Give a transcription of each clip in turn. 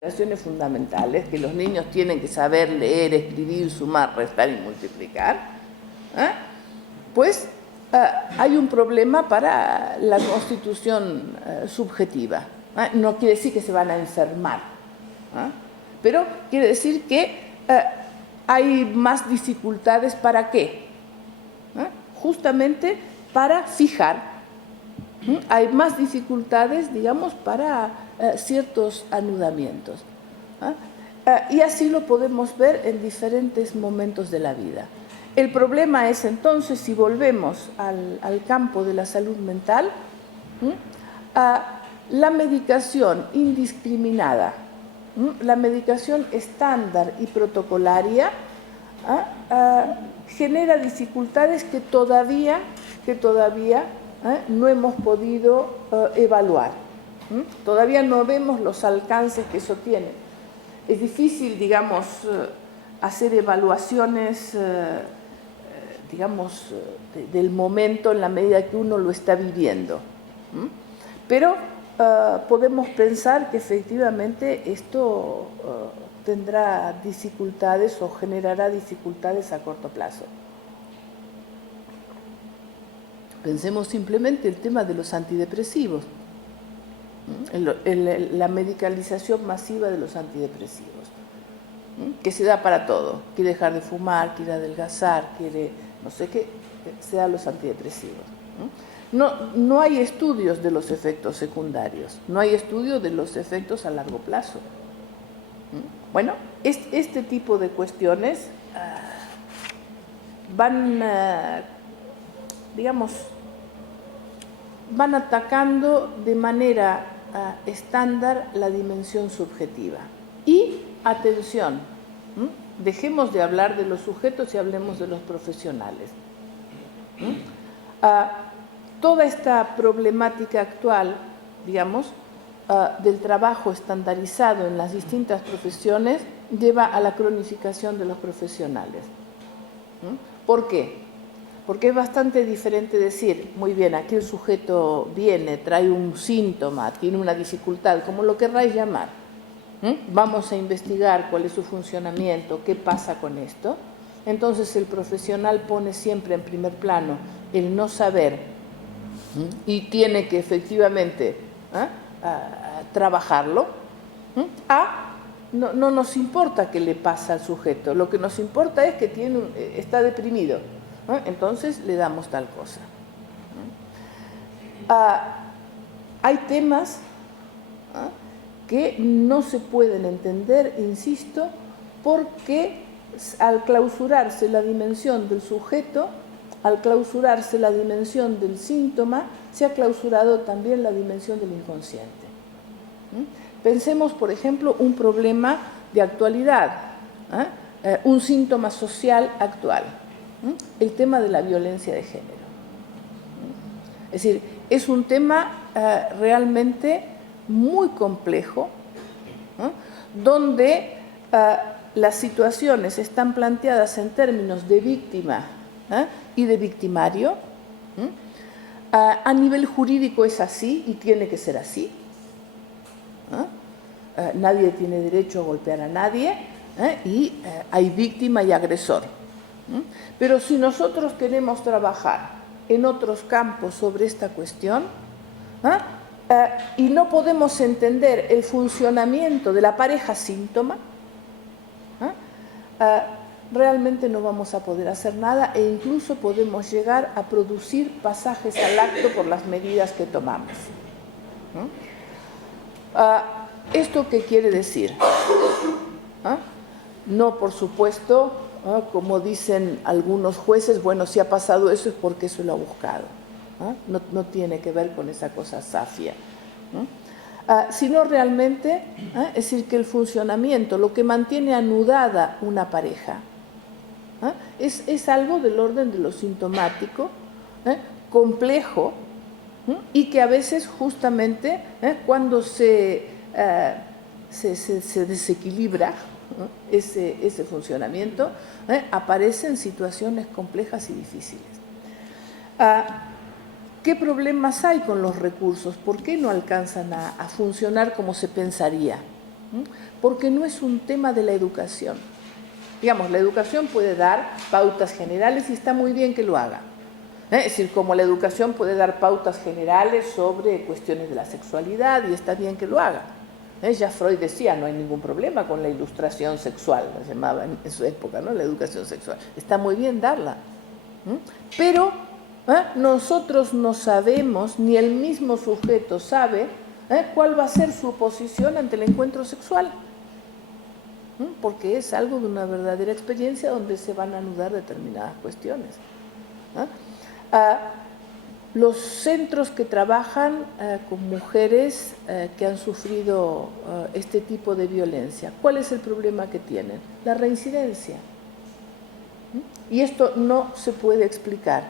Operaciones fundamentales, que los niños tienen que saber leer, escribir, sumar, restar y multiplicar, pues hay un problema para la constitución subjetiva. No quiere decir que se van a enfermar, pero quiere decir que hay más dificultades. ¿Para qué? Justamente para fijar. Hay más dificultades, digamos, para ciertos anudamientos. Y así lo podemos ver en diferentes momentos de la vida. El problema es entonces, si volvemos al campo de la salud mental, la medicación indiscriminada, la medicación estándar y protocolaria, genera dificultades que todavía no hemos podido evaluar. Todavía no vemos los alcances que eso tiene. Es difícil, digamos, hacer evaluaciones, digamos, del momento en la medida que uno lo está viviendo. Pero podemos pensar que efectivamente esto tendrá dificultades o generará dificultades a corto plazo. Pensemos simplemente el tema de los antidepresivos, la medicalización masiva de los antidepresivos, que se da para todo. Quiere dejar de fumar, quiere adelgazar, quiere no sé qué, se da los antidepresivos. No hay estudios de los efectos secundarios, no hay estudios de los efectos a largo plazo. Bueno, este tipo de cuestiones van atacando de manera estándar la dimensión subjetiva. Y, atención, dejemos de hablar de los sujetos y hablemos de los profesionales. Toda esta problemática actual, digamos, del trabajo estandarizado en las distintas profesiones, lleva a la cronificación de los profesionales. ¿Por qué? Porque es bastante diferente decir, muy bien, aquí el sujeto viene, trae un síntoma, tiene una dificultad, como lo querráis llamar. Vamos a investigar cuál es su funcionamiento, qué pasa con esto. Entonces el profesional pone siempre en primer plano el no saber y tiene que efectivamente trabajarlo. No nos importa qué le pasa al sujeto, lo que nos importa es que está deprimido. Entonces le damos tal cosa. Hay temas que no se pueden entender, insisto, porque al clausurarse la dimensión del sujeto, al clausurarse la dimensión del síntoma, se ha clausurado también la dimensión del inconsciente. Pensemos, por ejemplo, un problema de actualidad, un síntoma social actual. El tema de la violencia de género. Es decir, es un tema realmente muy complejo, donde las situaciones están planteadas en términos de víctima y de victimario. A nivel jurídico es así y tiene que ser así. Nadie tiene derecho a golpear a nadie y hay víctima y agresor. Pero si nosotros queremos trabajar en otros campos sobre esta cuestión y no podemos entender el funcionamiento de la pareja síntoma, realmente no vamos a poder hacer nada e incluso podemos llegar a producir pasajes al acto por las medidas que tomamos. ¿Esto qué quiere decir? No, por supuesto, como dicen algunos jueces, bueno, si ha pasado eso es porque eso lo ha buscado. No tiene que ver con esa cosa safia. Sino realmente, es decir, que el funcionamiento, lo que mantiene anudada una pareja, es algo del orden de lo sintomático, complejo, y que a veces justamente cuando se desequilibra ese funcionamiento, aparecen situaciones complejas y difíciles. ¿Qué problemas hay con los recursos? ¿Por qué no alcanzan a funcionar como se pensaría? porque no es un tema de la educación. Digamos, la educación puede dar pautas generales y está muy bien que lo haga. Es decir, como la educación puede dar pautas generales sobre cuestiones de la sexualidad y está bien que lo haga. Ya Freud decía, no hay ningún problema con la ilustración sexual, la llamaba en su época, ¿no? La educación sexual. Está muy bien darla. Pero nosotros no sabemos, ni el mismo sujeto sabe cuál va a ser su posición ante el encuentro sexual. Porque es algo de una verdadera experiencia donde se van a anudar determinadas cuestiones. Los centros que trabajan con mujeres que han sufrido este tipo de violencia, ¿cuál es el problema que tienen? La reincidencia. Y esto no se puede explicar.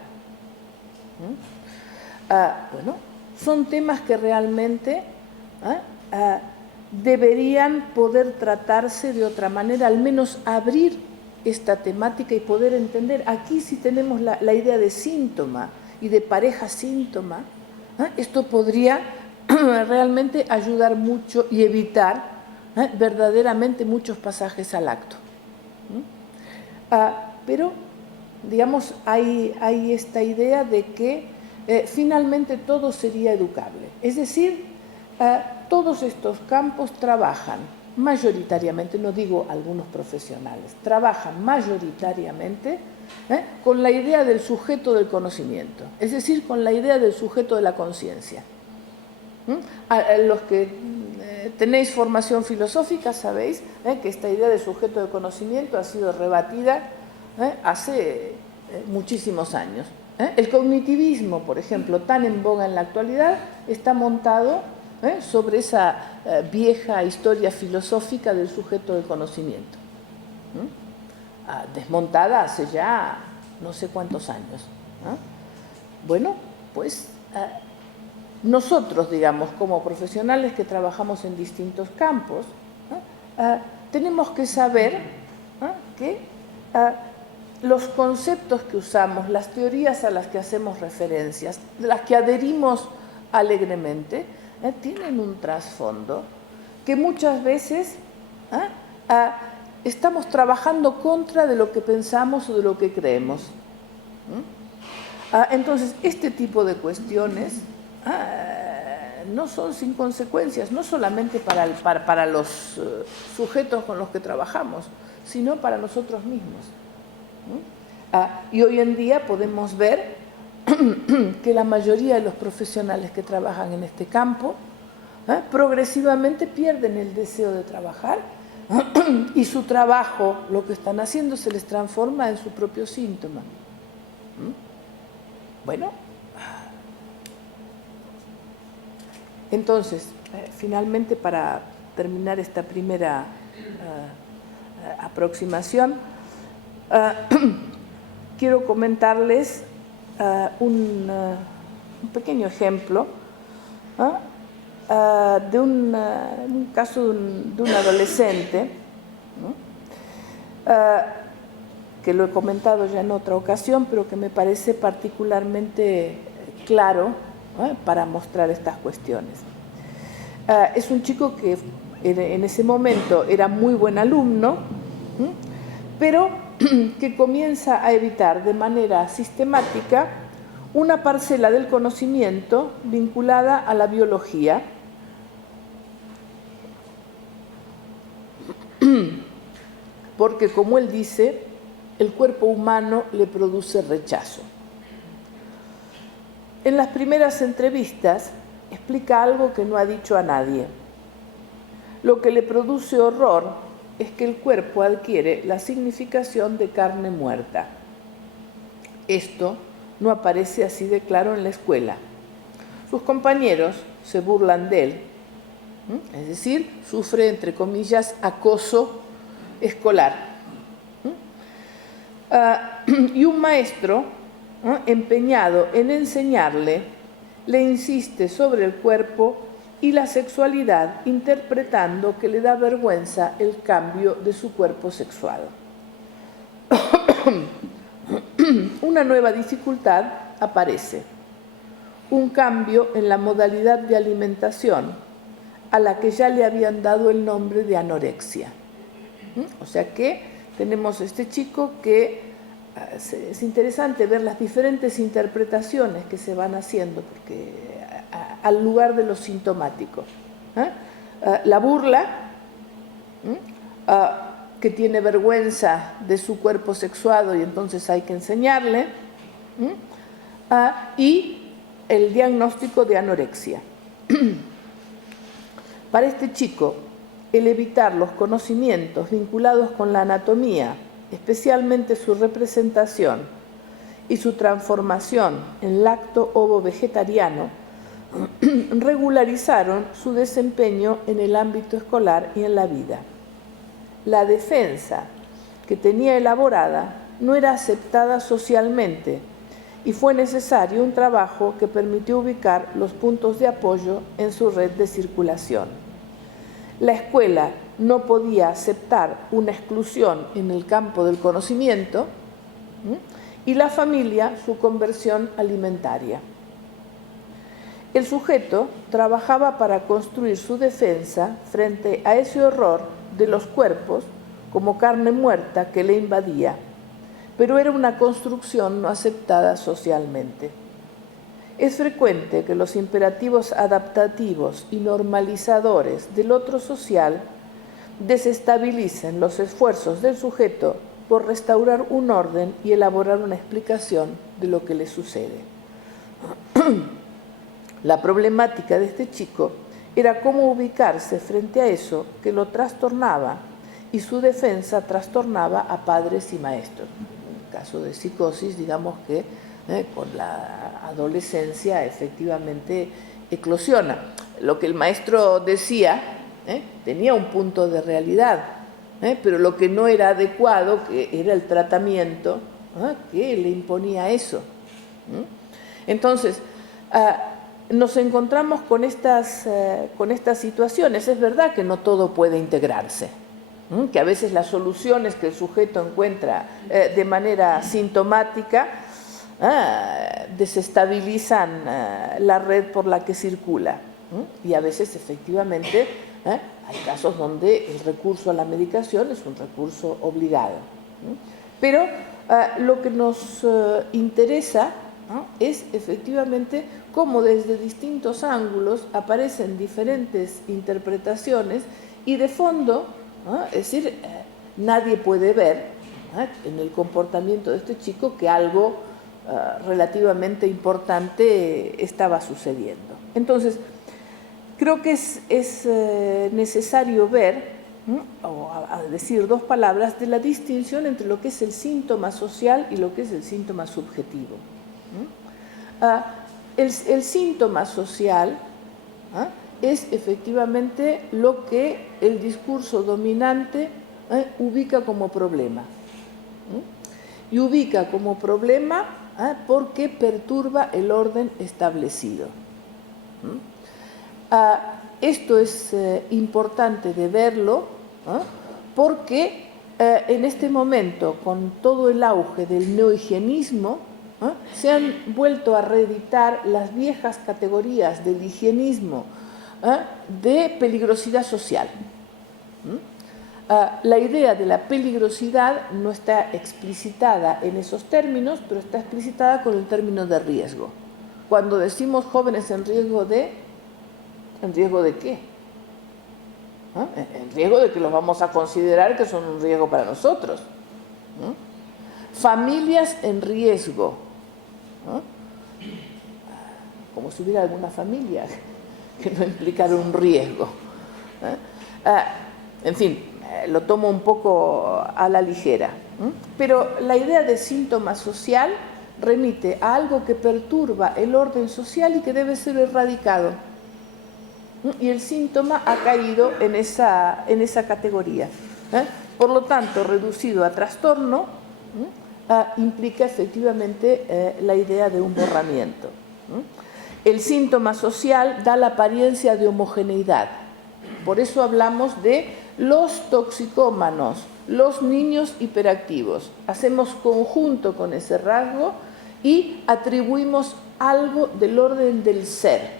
Bueno, son temas que realmente deberían poder tratarse de otra manera, al menos abrir esta temática y poder entender. Aquí sí tenemos la idea de síntoma y de pareja síntoma. Esto podría realmente ayudar mucho y evitar verdaderamente muchos pasajes al acto. Pero, digamos, hay esta idea de que finalmente todo sería educable. Es decir, todos estos campos trabajan mayoritariamente, no digo algunos profesionales, trabajan mayoritariamente con la idea del sujeto del conocimiento, es decir, con la idea del sujeto de la conciencia. Los que tenéis formación filosófica sabéis que esta idea del sujeto de conocimiento ha sido rebatida hace muchísimos años. El cognitivismo, por ejemplo, tan en boga en la actualidad, está montado sobre esa vieja historia filosófica del sujeto del conocimiento, desmontada hace ya no sé cuántos años. Bueno, pues nosotros, digamos, como profesionales que trabajamos en distintos campos, tenemos que saber que los conceptos que usamos, las teorías a las que hacemos referencias, las que adherimos alegremente, tienen un trasfondo que muchas veces estamos trabajando contra de lo que pensamos o de lo que creemos. Entonces, este tipo de cuestiones no son sin consecuencias, no solamente para los sujetos con los que trabajamos, sino para nosotros mismos. Y hoy en día podemos ver que la mayoría de los profesionales que trabajan en este campo progresivamente pierden el deseo de trabajar y su trabajo, lo que están haciendo, se les transforma en su propio síntoma. Bueno, entonces, finalmente, para terminar esta primera aproximación, quiero comentarles un pequeño ejemplo de un caso de un adolescente, que lo he comentado ya en otra ocasión, pero que me parece particularmente claro para mostrar estas cuestiones. Es un chico que en ese momento era muy buen alumno, pero que comienza a evitar de manera sistemática una parcela del conocimiento vinculada a la biología, porque, como él dice, el cuerpo humano le produce rechazo. En las primeras entrevistas explica algo que no ha dicho a nadie. Lo que le produce horror es que el cuerpo adquiere la significación de carne muerta. Esto no aparece así de claro en la escuela. Sus compañeros se burlan de él, es decir, sufre, entre comillas, acoso escolar. Y un maestro empeñado en enseñarle le insiste sobre el cuerpo y la sexualidad, interpretando que le da vergüenza el cambio de su cuerpo sexual. Una nueva dificultad aparece, un cambio en la modalidad de alimentación, a la que ya le habían dado el nombre de anorexia. O sea que tenemos este chico que es interesante ver las diferentes interpretaciones que se van haciendo porque, al lugar de lo sintomático. La burla, que tiene vergüenza de su cuerpo sexuado y entonces hay que enseñarle, y el diagnóstico de anorexia. Para este chico, el evitar los conocimientos vinculados con la anatomía, especialmente su representación y su transformación en lacto ovo vegetariano, regularizaron su desempeño en el ámbito escolar y en la vida. La defensa que tenía elaborada no era aceptada socialmente y fue necesario un trabajo que permitió ubicar los puntos de apoyo en su red de circulación. La escuela no podía aceptar una exclusión en el campo del conocimiento y la familia su conversión alimentaria. El sujeto trabajaba para construir su defensa frente a ese horror de los cuerpos como carne muerta que le invadía, pero era una construcción no aceptada socialmente. Es frecuente que los imperativos adaptativos y normalizadores del otro social desestabilicen los esfuerzos del sujeto por restaurar un orden y elaborar una explicación de lo que le sucede. La problemática de este chico era cómo ubicarse frente a eso que lo trastornaba y su defensa trastornaba a padres y maestros. En el caso de psicosis, digamos que con la adolescencia efectivamente eclosiona. Lo que el maestro decía tenía un punto de realidad, pero lo que no era adecuado que era el tratamiento que le imponía eso. Entonces, nos encontramos con estas situaciones. Es verdad que no todo puede integrarse, que a veces las soluciones que el sujeto encuentra de manera sintomática desestabilizan la red por la que circula. Y a veces efectivamente hay casos donde el recurso a la medicación es un recurso obligado. Pero lo que nos interesa es efectivamente cómo desde distintos ángulos aparecen diferentes interpretaciones y de fondo, es decir, nadie puede ver en el comportamiento de este chico que algo relativamente importante estaba sucediendo. Entonces, creo que es necesario ver, o a decir dos palabras, de la distinción entre lo que es el síntoma social y lo que es el síntoma subjetivo. El síntoma social es efectivamente lo que el discurso dominante ubica como problema. Y ubica como problema porque perturba el orden establecido. Esto es importante de verlo porque en este momento, con todo el auge del neohigienismo, se han vuelto a reeditar las viejas categorías del higienismo de peligrosidad social. La idea de la peligrosidad no está explicitada en esos términos, pero está explicitada con el término de riesgo. Cuando decimos jóvenes en riesgo de... ¿En riesgo de qué? En riesgo de que los vamos a considerar que son un riesgo para nosotros. Familias en riesgo. Como si hubiera alguna familia que no implicara un riesgo. En fin, lo tomo un poco a la ligera. Pero la idea de síntoma social remite a algo que perturba el orden social y que debe ser erradicado. Y el síntoma ha caído en esa categoría. Por lo tanto, reducido a trastorno, implica efectivamente la idea de un borramiento. El síntoma social da la apariencia de homogeneidad. Por eso hablamos de los toxicómanos, los niños hiperactivos. Hacemos conjunto con ese rasgo y atribuimos algo del orden del ser.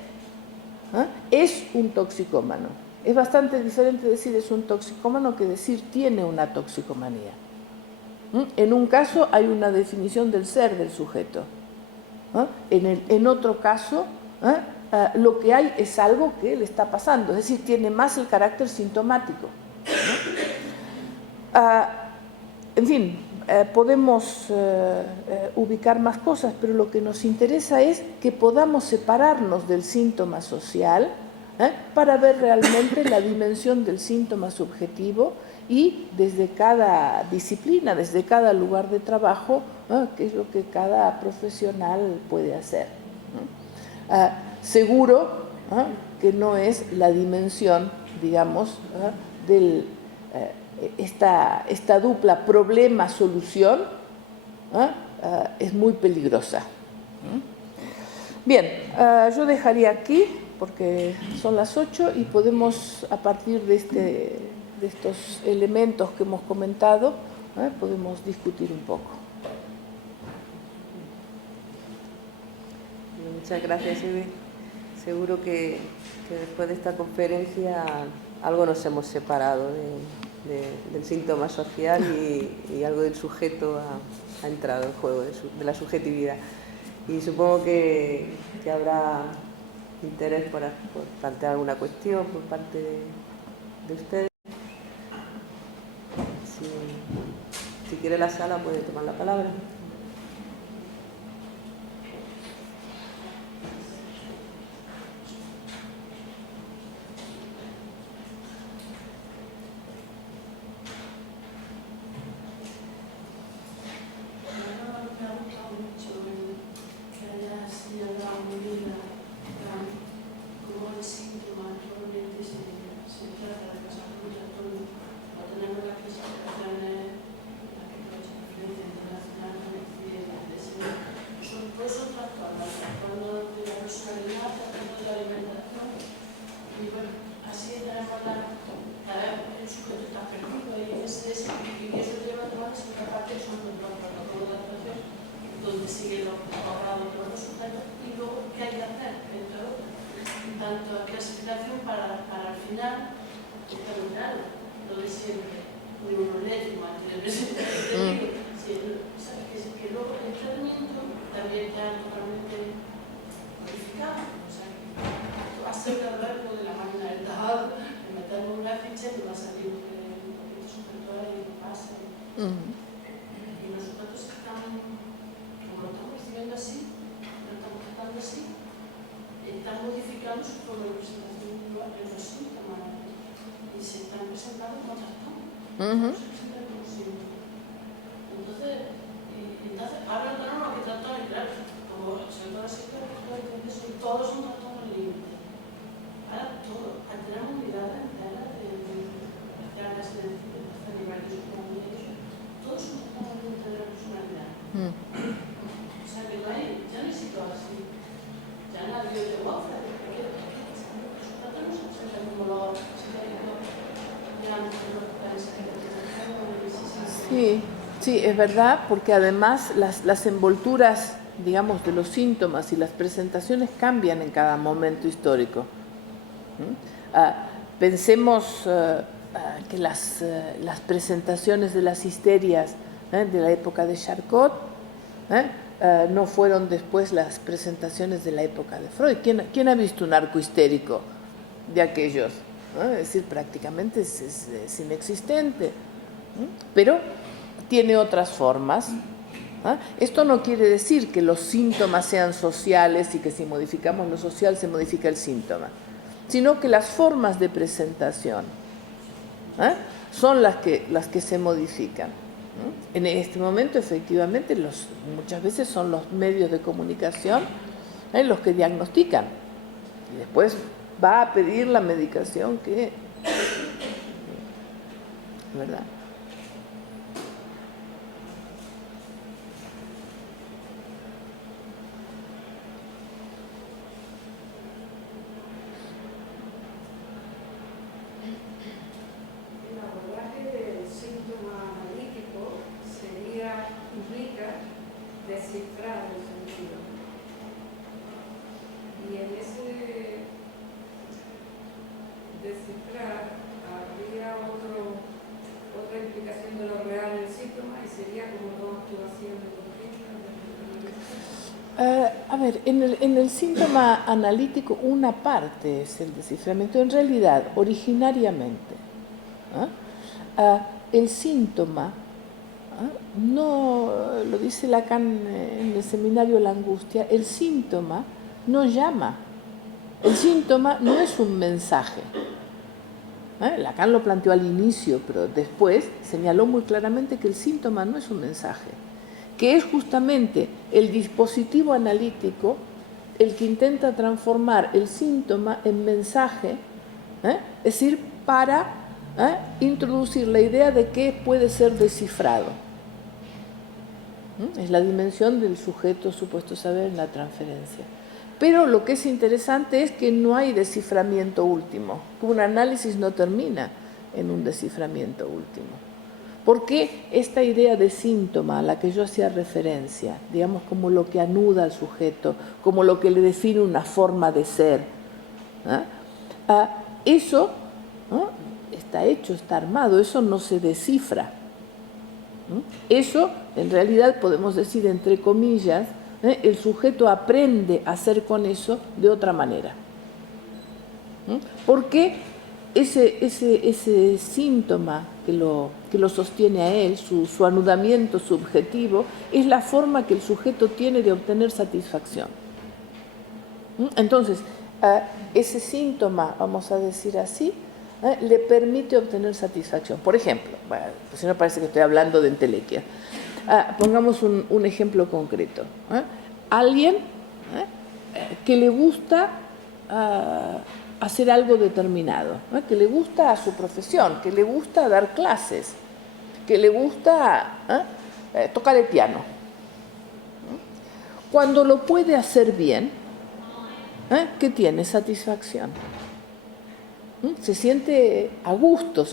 es un toxicómano. Es bastante diferente decir es un toxicómano que decir tiene una toxicomanía. En un caso hay una definición del ser del sujeto. En otro caso, lo que hay es algo que le está pasando, es decir, tiene más el carácter sintomático. En fin, podemos ubicar más cosas, pero lo que nos interesa es que podamos separarnos del síntoma social para ver realmente la dimensión del síntoma subjetivo y desde cada disciplina, desde cada lugar de trabajo, qué es lo que cada profesional puede hacer. Seguro que no es la dimensión, digamos, del esta dupla problema-solución es muy peligrosa. Bien, yo dejaría aquí porque son las 8 y podemos, a partir de estos elementos que hemos comentado, podemos discutir un poco. Muchas gracias, Eve. Seguro que después de esta conferencia algo nos hemos separado del síntoma social y algo del sujeto ha entrado en juego, de la subjetividad. Y supongo que habrá interés por plantear alguna cuestión por parte de ustedes. Si quiere la sala puede tomar la palabra. Sí, es verdad, porque además las envolturas, digamos, de los síntomas y las presentaciones cambian en cada momento histórico. Pensemos que las presentaciones de las histerias de la época de Charcot no fueron después las presentaciones de la época de Freud. ¿Quién ha visto un arco histérico de aquellos? Es decir, prácticamente es inexistente. Pero tiene otras formas. Esto no quiere decir que los síntomas sean sociales y que si modificamos lo social se modifica el síntoma, sino que las formas de presentación son las que se modifican. En este momento, efectivamente, muchas veces son los medios de comunicación los que diagnostican y después va a pedir la medicación que... ¿Verdad? Descifrar el sentido. Y en ese descifrar, habría otra implicación de lo real en el síntoma y sería como dos actuaciones distintas. A ver, en el síntoma analítico una parte es el desciframiento. En realidad, originariamente, el síntoma, no, lo dice Lacan en el seminario La Angustia, el síntoma no llama. El síntoma no es un mensaje. Lacan lo planteó al inicio, pero después señaló muy claramente que el síntoma no es un mensaje, que es justamente el dispositivo analítico el que intenta transformar el síntoma en mensaje, es decir, para introducir la idea de que puede ser descifrado. Es la dimensión del sujeto supuesto saber en la transferencia. Pero lo que es interesante es que no hay desciframiento último, que un análisis no termina en un desciframiento último. Porque esta idea de síntoma a la que yo hacía referencia, digamos como lo que anuda al sujeto, como lo que le define una forma de ser, eso está hecho, está armado, eso no se descifra. Eso, en realidad, podemos decir entre comillas, el sujeto aprende a hacer con eso de otra manera. Porque ese síntoma que lo sostiene a él, su anudamiento subjetivo, es la forma que el sujeto tiene de obtener satisfacción. Entonces, ese síntoma, vamos a decir así, le permite obtener satisfacción. Por ejemplo, bueno, pues no parece que estoy hablando de entelequia. Pongamos un ejemplo concreto. Alguien que le gusta hacer algo determinado, que le gusta a su profesión, que le gusta dar clases, que le gusta tocar el piano. Cuando lo puede hacer bien, ¿qué tiene? Satisfacción. Se siente a gusto,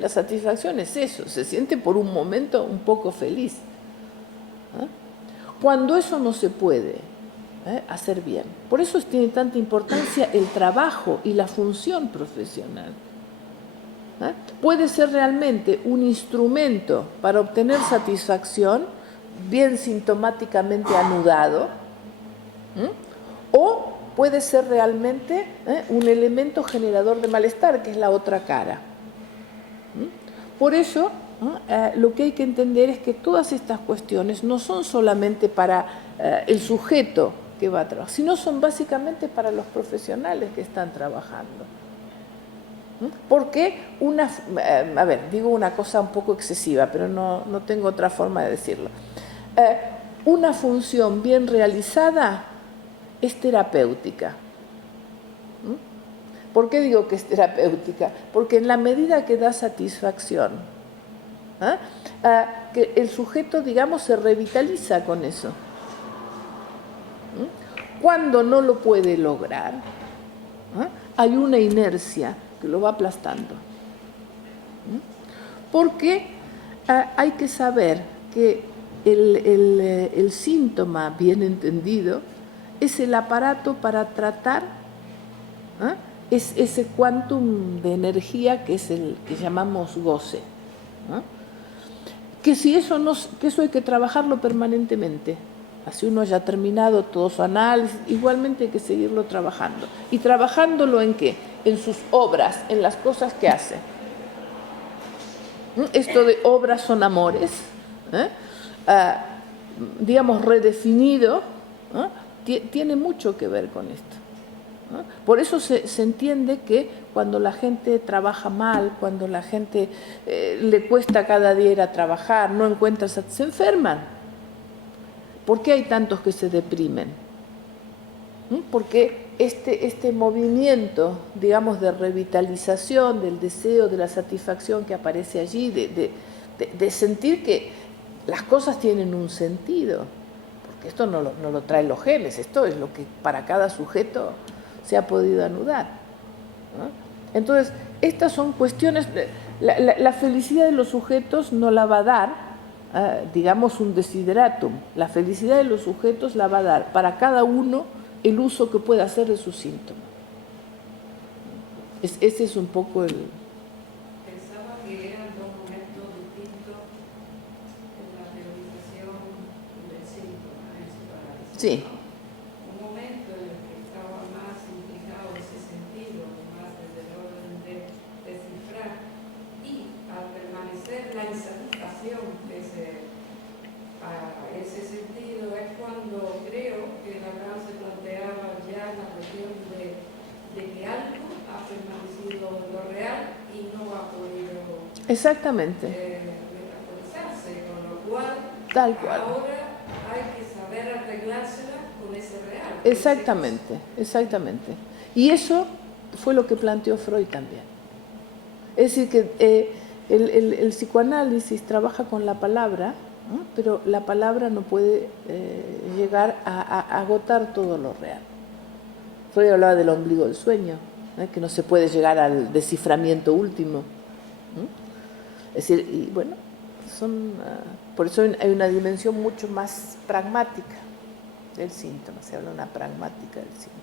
la satisfacción es eso, se siente por un momento un poco feliz. Cuando eso no se puede hacer bien, por eso tiene tanta importancia el trabajo y la función profesional. Puede ser realmente un instrumento para obtener satisfacción, bien sintomáticamente anudado, o puede ser realmente un elemento generador de malestar, que es la otra cara. Por eso, lo que hay que entender es que todas estas cuestiones no son solamente para el sujeto que va a trabajar, sino son básicamente para los profesionales que están trabajando. Porque digo una cosa un poco excesiva, pero no tengo otra forma de decirlo. Una función bien realizada es terapéutica. ¿Por qué digo que es terapéutica? Porque en la medida que da satisfacción, que el sujeto, digamos, se revitaliza con eso. Cuando no lo puede lograr, hay una inercia que lo va aplastando. Porque hay que saber que el síntoma bien entendido es el aparato para tratar es ese quantum de energía que es el que llamamos goce. Que eso hay que trabajarlo permanentemente. Así uno haya terminado todo su análisis, igualmente hay que seguirlo trabajando. ¿Y trabajándolo en qué? En sus obras, en las cosas que hace. Esto de obras son amores, digamos redefinido, tiene mucho que ver con esto. Por eso se entiende que cuando la gente trabaja mal, cuando la gente le cuesta cada día ir a trabajar, no encuentra, se enferman. ¿Por qué hay tantos que se deprimen? Porque este movimiento, digamos, de revitalización del deseo, de la satisfacción que aparece allí, de sentir que las cosas tienen un sentido, porque esto no lo traen los genes, esto es lo que para cada sujeto se ha podido anudar. Entonces, estas son cuestiones, la felicidad de los sujetos no la va a dar, digamos, un desideratum. La felicidad de los sujetos la va a dar para cada uno el uso que pueda hacer de su síntoma. Ese es un poco el... Pensaba que eran dos momentos distintos en la teorización del síntoma, en su parálisis. Sí. Un momento en el que estaba más implicado ese sentido, más desde el orden de descifrar, y al permanecer la insatisfacción para ese sentido es cuando creo que Lacan se planteaba ya la cuestión de que algo ha permanecido en lo real y no ha podido Exactamente. metaforizarse, con lo cual Tal cual. ahora hay que saber arreglársela con ese real. Exactamente, exactamente. Y eso fue lo que planteó Freud también. Es decir, que el psicoanálisis trabaja con la palabra, ¿no? Pero la palabra no puede llegar a agotar todo lo real. Freud hablaba del ombligo del sueño, que no se puede llegar al desciframiento último. Es decir, y bueno, por eso hay una dimensión mucho más pragmática del síntoma, se habla de una pragmática del síntoma.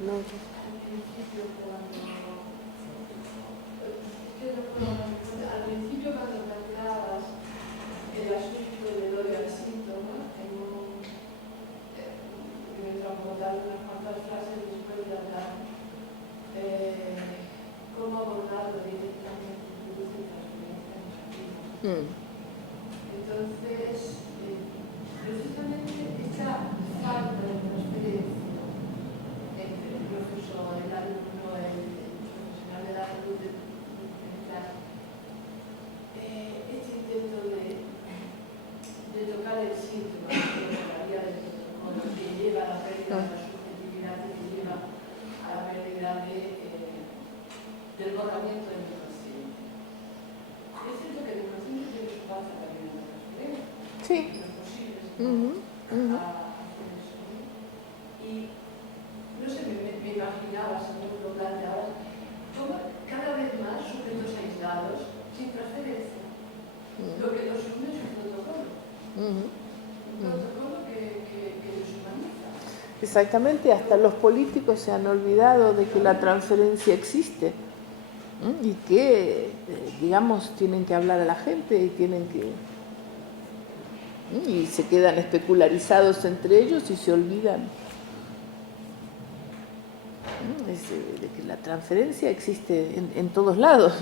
No. Al principio, cuando planteabas el asunto de lo del síntoma, me transportaron unas cuantas frases después de hablar cómo abordarlo directamente introduce transferencia en los activos. Entonces, precisamente esta falta de transferencia entre el profesor, el alumno, el profesional de la salud, este intento de tocar el síntoma que varía del protocolo, que lleva a la pérdida de la subjetividad y que lleva a la pérdida del borramiento del inconsciente. Es cierto que el inconsciente tiene su falta también en la transferencia. Sí. No es posible hacer eso. Y no sé, me imaginaba, según lo planteabas, como cada vez más sujetos aislados, sin transferencia. Lo que los une es un protocolo. Un protocolo que los humaniza. Exactamente, hasta los políticos se han olvidado de que la transferencia existe y que, digamos, tienen que hablar a la gente y tienen que... y se quedan especularizados entre ellos y se olvidan de que la transferencia existe en todos lados.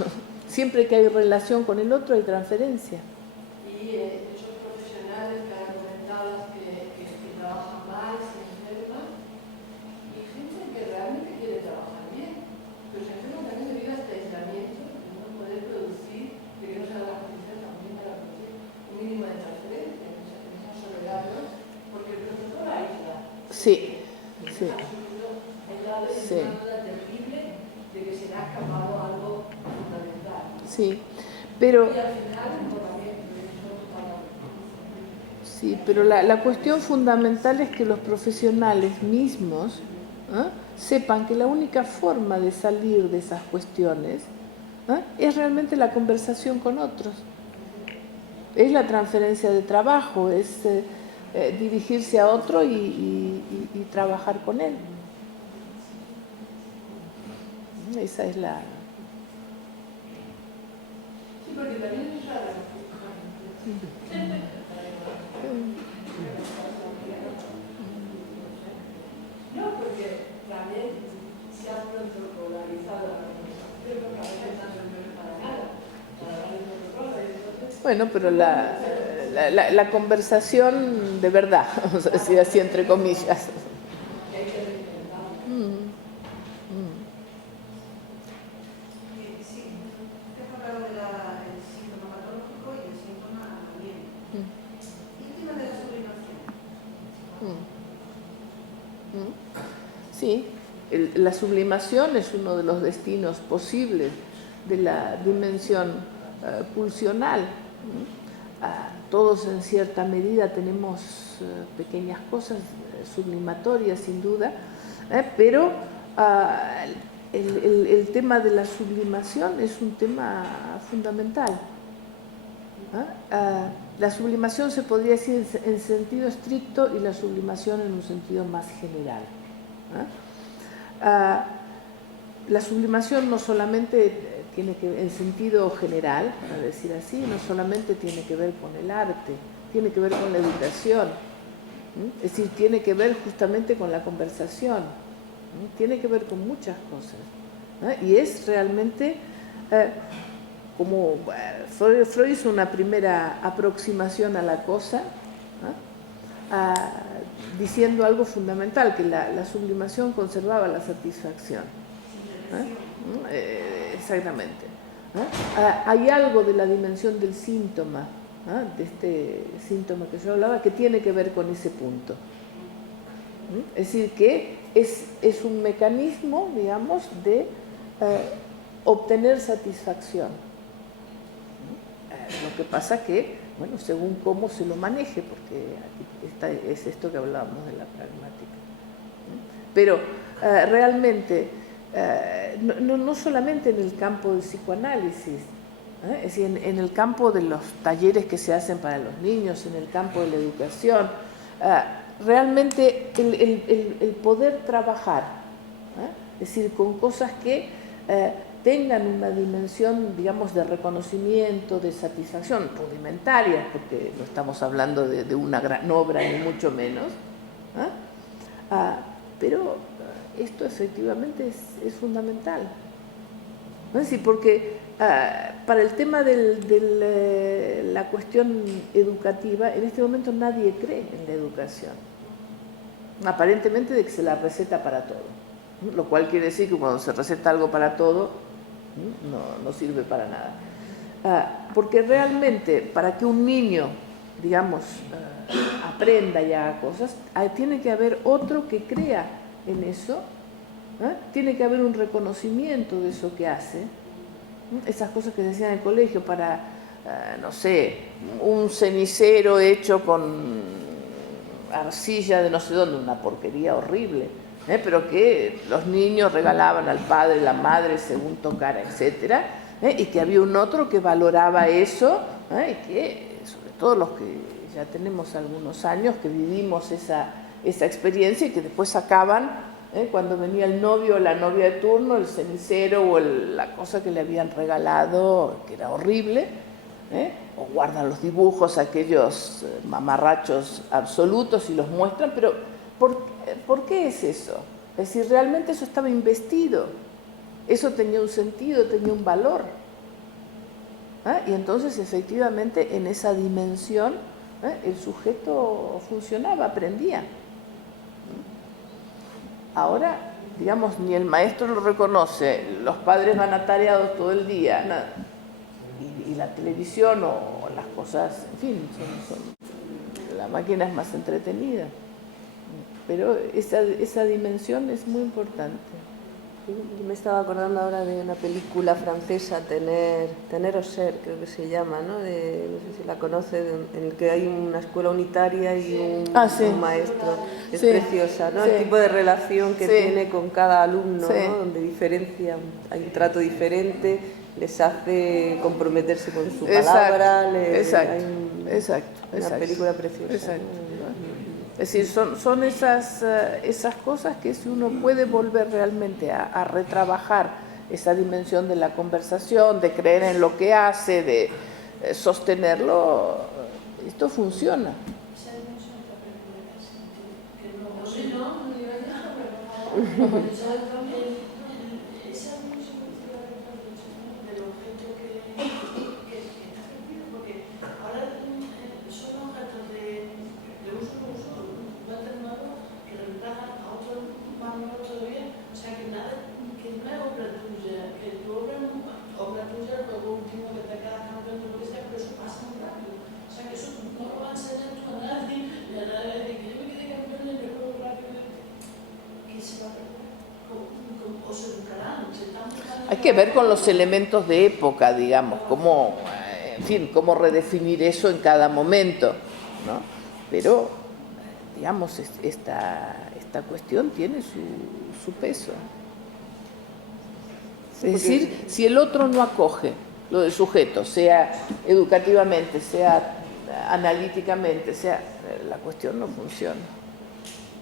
Siempre que hay relación con el otro hay transferencia. Y esos profesionales que ahora comentabas que trabajan mal, se enferman, y gente que realmente quiere trabajar bien, pero se enferman también debido a este aislamiento, de no poder producir, de que no se da la condición también para producir un mínimo de transferencia, en esa soledad, ¿no? Porque el protocolo aísla. Sí, sí. Aislado y es una duda terrible de que se le ha escapado algo fundamental. Sí, pero... Y al final el borramiento de eso para... Sí, pero la cuestión fundamental es que los profesionales mismos sepan que la única forma de salir de esas cuestiones es realmente la conversación con otros. Es la transferencia de trabajo, es dirigirse a otro y trabajar con él. Esa es la... Sí, porque también es raro. No, porque también se ha protocolarizado la conversación, porque a veces no sirve para nada, para hablar de protocolo, y entonces... Bueno, pero la conversación de verdad, vamos a decir así entre comillas. Hay que reinventarlo. Sí, usted ha hablado del síntoma patológico y el síntoma también. ¿Y el tema de la sublimación? Sí, la sublimación es uno de los destinos posibles de la dimensión pulsional. Todos en cierta medida tenemos pequeñas cosas sublimatorias sin duda, pero el tema de la sublimación es un tema fundamental. La sublimación se podría decir en sentido estricto y la sublimación en un sentido más general. La sublimación no solamente tiene que ver en sentido general, para decir así, no solamente tiene que ver con el arte, tiene que ver con la educación, es decir, tiene que ver justamente con la conversación, tiene que ver con muchas cosas, y es realmente como Freud hizo una primera aproximación a la cosa, diciendo algo fundamental, que la sublimación conservaba la satisfacción. Exactamente. Hay algo de la dimensión del síntoma, de este síntoma que yo hablaba, que tiene que ver con ese punto. Es decir, que es un mecanismo, digamos, de obtener satisfacción. Lo que pasa que, bueno, según cómo se lo maneje, porque aquí es esto que hablábamos de la pragmática. Pero realmente, no solamente en el campo del psicoanálisis, es decir, en el campo de los talleres que se hacen para los niños, en el campo de la educación, realmente el poder trabajar, es decir, con cosas que tengan una dimensión, digamos, de reconocimiento, de satisfacción, rudimentaria, porque no estamos hablando de una gran obra, ni mucho menos, pero esto efectivamente es fundamental. ¿No? Es decir, porque para el tema de la cuestión educativa, en este momento nadie cree en la educación, aparentemente de que se la receta para todo. Lo cual quiere decir que cuando se receta algo para todo, no sirve para nada. Porque realmente para que un niño, digamos, aprenda y haga cosas, tiene que haber otro que crea en eso, tiene que haber un reconocimiento de eso que hace. Esas cosas que se hacían en el colegio para, no sé, un cenicero hecho con arcilla de no sé dónde, una porquería horrible. Pero que los niños regalaban al padre, la madre, según tocara, etc. Y que había un otro que valoraba eso, y que, sobre todo los que ya tenemos algunos años, que vivimos esa experiencia y que después sacaban, cuando venía el novio o la novia de turno, el cenicero o la cosa que le habían regalado, que era horrible, o guardan los dibujos, aquellos mamarrachos absolutos y los muestran, pero ¿por qué es eso? Es decir, realmente eso estaba investido, eso tenía un sentido, tenía un valor. Y entonces efectivamente en esa dimensión el sujeto funcionaba, aprendía. Ahora, digamos, ni el maestro lo reconoce, los padres van atareados todo el día, nada. Y la televisión o las cosas, en fin, la máquina es más entretenida. Pero esa dimensión es muy importante. Yo me estaba acordando ahora de una película francesa, Tener o Ser, creo que se llama, ¿no? No sé si la conoce, en el que hay una escuela unitaria y un maestro. Es preciosa, ¿no? Sí. El tipo de relación que tiene con cada alumno, ¿no? Donde diferencia, hay un trato diferente, les hace comprometerse con su palabra. Una película preciosa. Exacto. Es decir, son esas cosas que si uno puede volver realmente a retrabajar esa dimensión de la conversación, de creer en lo que hace, de sostenerlo, esto funciona. Hay que ver con los elementos de época, digamos, cómo redefinir eso en cada momento, ¿no? Pero, digamos, esta cuestión tiene su peso. Es decir, si el otro no acoge lo del sujeto, sea educativamente, sea analíticamente, sea, la cuestión no funciona.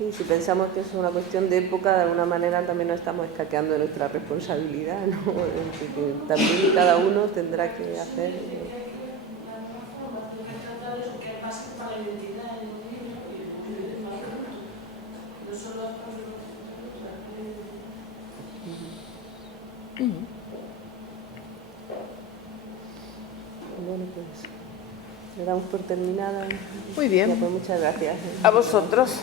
Y si pensamos que es una cuestión de época, de alguna manera también nos estamos escaqueando de nuestra responsabilidad, ¿no? Que también cada uno tendrá que hacer. Bueno, pues le damos por terminada. Muy bien. Ya, pues muchas gracias. A vosotros.